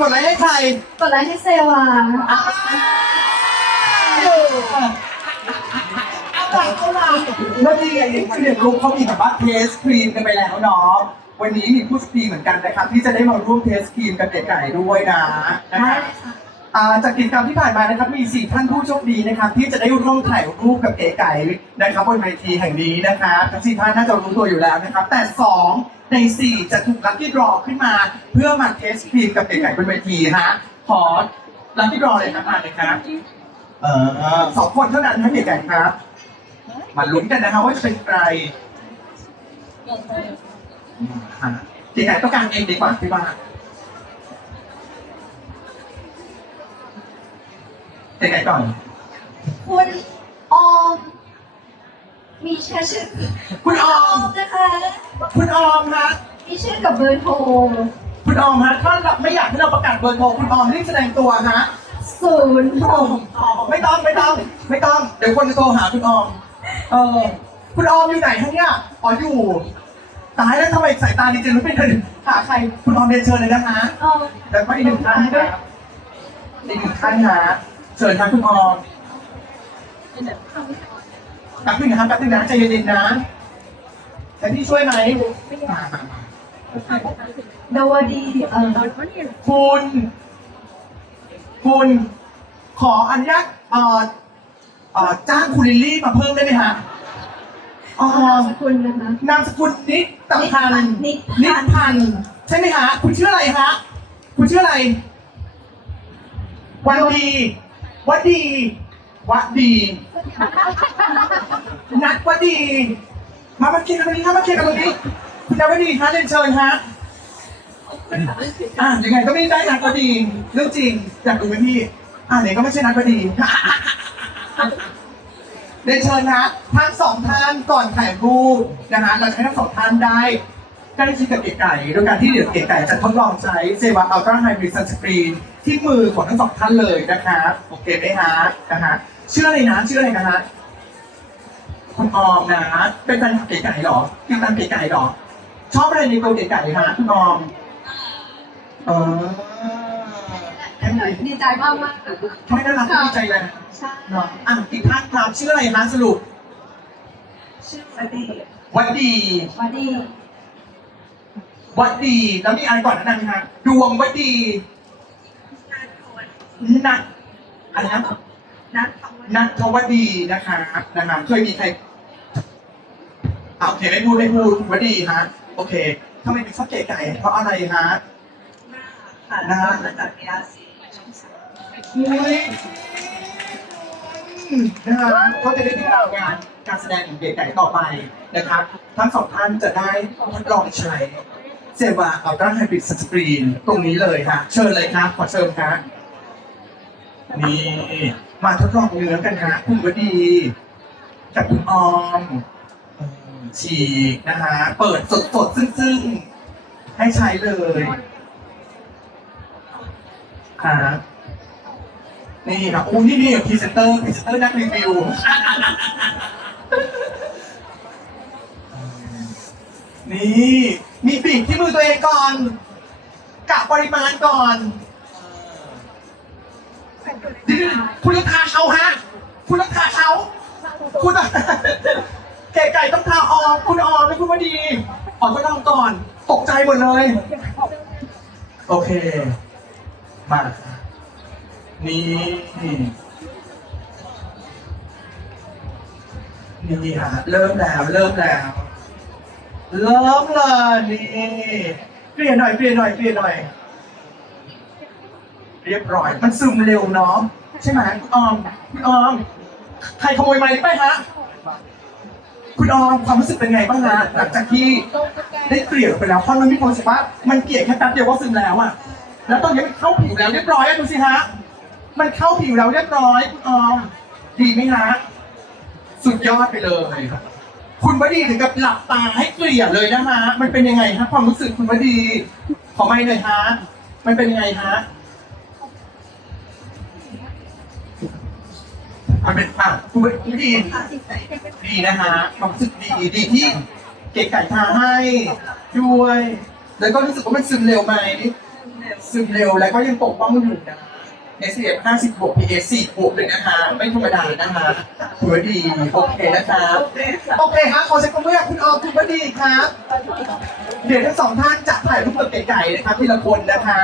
กดไลค์ให้ใครกดไลค์ให้เซวาเอาล่ะเอาล่ะแล้วนี่ไงเรียนรู้เขามีแบบว่าเทสครีมกันไปแล้วเนาะวันนี้มีผู้สตรีเหมือนกันนะครับที่จะได้มาร่วมเทสครีมกับเก๋ไก่ด้วยนะนะได้คะเลยค่ะ อ่าจากกิจกรรมที่ผ่านมานะครับมีสี่ท่านผู้โชคดีนะครับที่จะได้ร่วมถ่ายรูปกับเก๋ไก่นะครับบนเวทีแห่งนี้นะครับทั้งสี่ท่านน่าจะรู้ตัวอยู่แล้วนะครับ แต่สองในสี่จะถูกลัคกี้ดรอขึ้นมาเพื่อมาเทสครีมกับเก๋ไก่บนเวทีฮะขอลัคกี้ดรอเลยครับมาเลยครับเออสองคนเท่านั้นนะเก๋ไก่ครับมาลุ้นกันนะครับว่าจะเป็นใครอืมฮะเก๋ไก่ต้องการเองดีกว่าพี่ว่า เก๋ไก่ก่อนคุณออม มีแค่ชื่อคุณออม นะคะ คุณออมฮะมีชื่อกับเบอร์โทร คุณออมฮะถ้าเราไม่อยากให้เราประกาศเบอร์โทรคุณออมรีบแสดงตัวฮะศูนย์คุณออมไม่ต้องไม่ต้อง ไม่ต้อง เดี๋ยวคนจะโทรหาคุณออม เออ คุณออมอยู่ไหนฮะเนี่ยอ๋ออยู่ตายแล้วทำไมสายตาดีจังไม่เป็นเลยหาใคร คุณออมเรียนเชิญเลยนะฮะออมแล้วก็อีกหนึ่งท่านครับอีกหนึ่งท่านฮะ เชิญครับคุณออมแป๊บนึงนะครับแป๊บนึงนะใจเย็นๆนะแต่พี่ช่วยไหมมามามาดาวดีเอ่อคุณ คุณ ขออนุญาตเอ่อเอ่อจ้างคุณลิลลี่มาเพิ่มได้ไหมฮะอ๋อ นามสกุลนะคะนามสกุลนิดตำพันธ์นินิดพันธ์พันธ์ใช่ไหมฮะ คุณชื่ออะไรฮะ คุณชื่ออะไร วันดี วัดดีวัดดี นัดวัดดี มามาเคลียร์กันตรงนี้ครับมาเคลียร์กันตรงนี้คุณนัดวัดดีฮะเรียนเชิญฮะอะยังไงก็ไม่ได้นัดวัดดีเรื่องจริงอยากดูไหมพี่อะไหนก็ไม่ใช่นัดวัดดีเรียนเชิญนะทั้งสองท่านก่อนถ่ายรูปนะฮะเราจะให้ทั้งสองท่านได้ ใกล้ชิดกับเก๋ไก่โดยการที่เดี๋ยวเก๋ไก่จะทดลองใช้เซวาอัลตร้าไฮบริดซันสกรีนที่มือของทั้งสองท่านเลยนะครับโอเคไหมฮะนะฮะชื่ออะไรนะชื่ออะไรนะฮะคุณออมนะเป็นแฟนคลับเก๋ไก่เหรอติดตามเก๋ไก่เหรอ ชอบอะไรในตัวเก๋ไก่ฮะคุณออมเออแค่ไหนดีใจมากมากๆค่ะทำไมน่ารักดีใจเลยใช่เนาะอะอีกท่านครับชื่ออะไรนะสรุปชื่อวัดดีวัดดีวัดดี วัดดีแล้วมีอะไรก่อนแนะนำไหมครับดวงวัดดีนัทอะไรนะนัดนัทวัดดีนะครับนะครับเคยมีใครอะโอเคไม่พูดไม่พูดวัดดีฮะโอเคทำไมถึงชอบเก๋ไก่เพราะอะไรฮะค่ะนะฮะมาจากเออาซีอุ้ยนะฮะก็จะได้ติดตามงานการแสดงของเก๋ไก่ต่อไปนะครับ ทั้งสองท่านจะได้ทดลองใช้ เซวาอัลตร้าไฮบริดสกรีนตรงนี้เลยฮะเชิญเลยครับขอเชิญครับนี่มาทดลองเนื้อกันฮะคุณวดีกับคุณออมฉีกนะฮะเปิดสดสดซึ้งๆ ให้ใช้เลยครับนี่ครับอู้นี่นี่พรีเซนเตอร์พรีเซนเตอร์นักรีวิวนี่ มีปีกที่มือตัวเองก่อนกะปริมาณก่อนดี๋ยวๆคุณต้องทาเขาฮะ คุณต้องทาเขาคุณเก๋ไก่ต้องทาออมคุณออมไม่คุณว่าดีออมก็ต้องก่อน ตกใจหมดเลย โอเค มา นี่นี่ฮะเริ่มแล้ว เริ่มแล้ว ริ่มเลยนี่เปลี่ยนหน่อยเปลี่ยนหน่อยเปลี่ยนหน่อย เรียบร้อย มันซึมเร็วเนาะใช่ไหมคุณออมคุณออมใครขโมยไม้ไปฮะคุณออมความรู้สึกเป็นไงบ้างฮะหลังจากที่ได้เกลี่ยไปแล้วเพราะมันมีความรู้สึกว่ามันเกลี่ยแค่แป๊บเดียวก็ซึมแล้วอะแล้วตอนนี้มันเข้าผิวแล้วเรียบร้อยดูสิฮะมันเข้าผิวแล้วเรียบร้อยคุณออมดีไหมฮะสุดยอดไปเลย คุณวดีถึงกับหลับตาให้เกลี่ยเลยนะฮะ มันเป็นยังไงฮะความรู้สึกคุณวดี ขอไม่เลยฮะ มันเป็นยังไงฮะ มันเป็นอะคุณวดีดีนะฮะความรู้สึกดีดีที่เก๋ไก่ทาให้ด้วย แล้วก็รู้สึกว่ามันซึมเร็วไหมซึมเร็วแล้วก็ยังปกป้องอยู่นะ SPF 50บวก PA 4บวกเลยนะคะ ไม่ธรรมดานะคะถือว่าดี โอเคนะครับโอเคครับขอเช็คคำว่าคุณออมคุณวดีครับเดี๋ยวทั้งสองท่านจะถ่ายรูปกับไก่ๆนะครับทีละคนนะคะ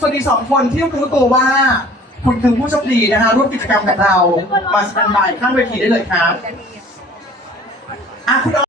ส่วนอีกสองคนที่รู้ตัวว่า คุณคือผู้โชคดีนะคะร่วมกิจกรรมกับเรา มาสแตนบายข้างเวทีได้เลยครับอะคุณออม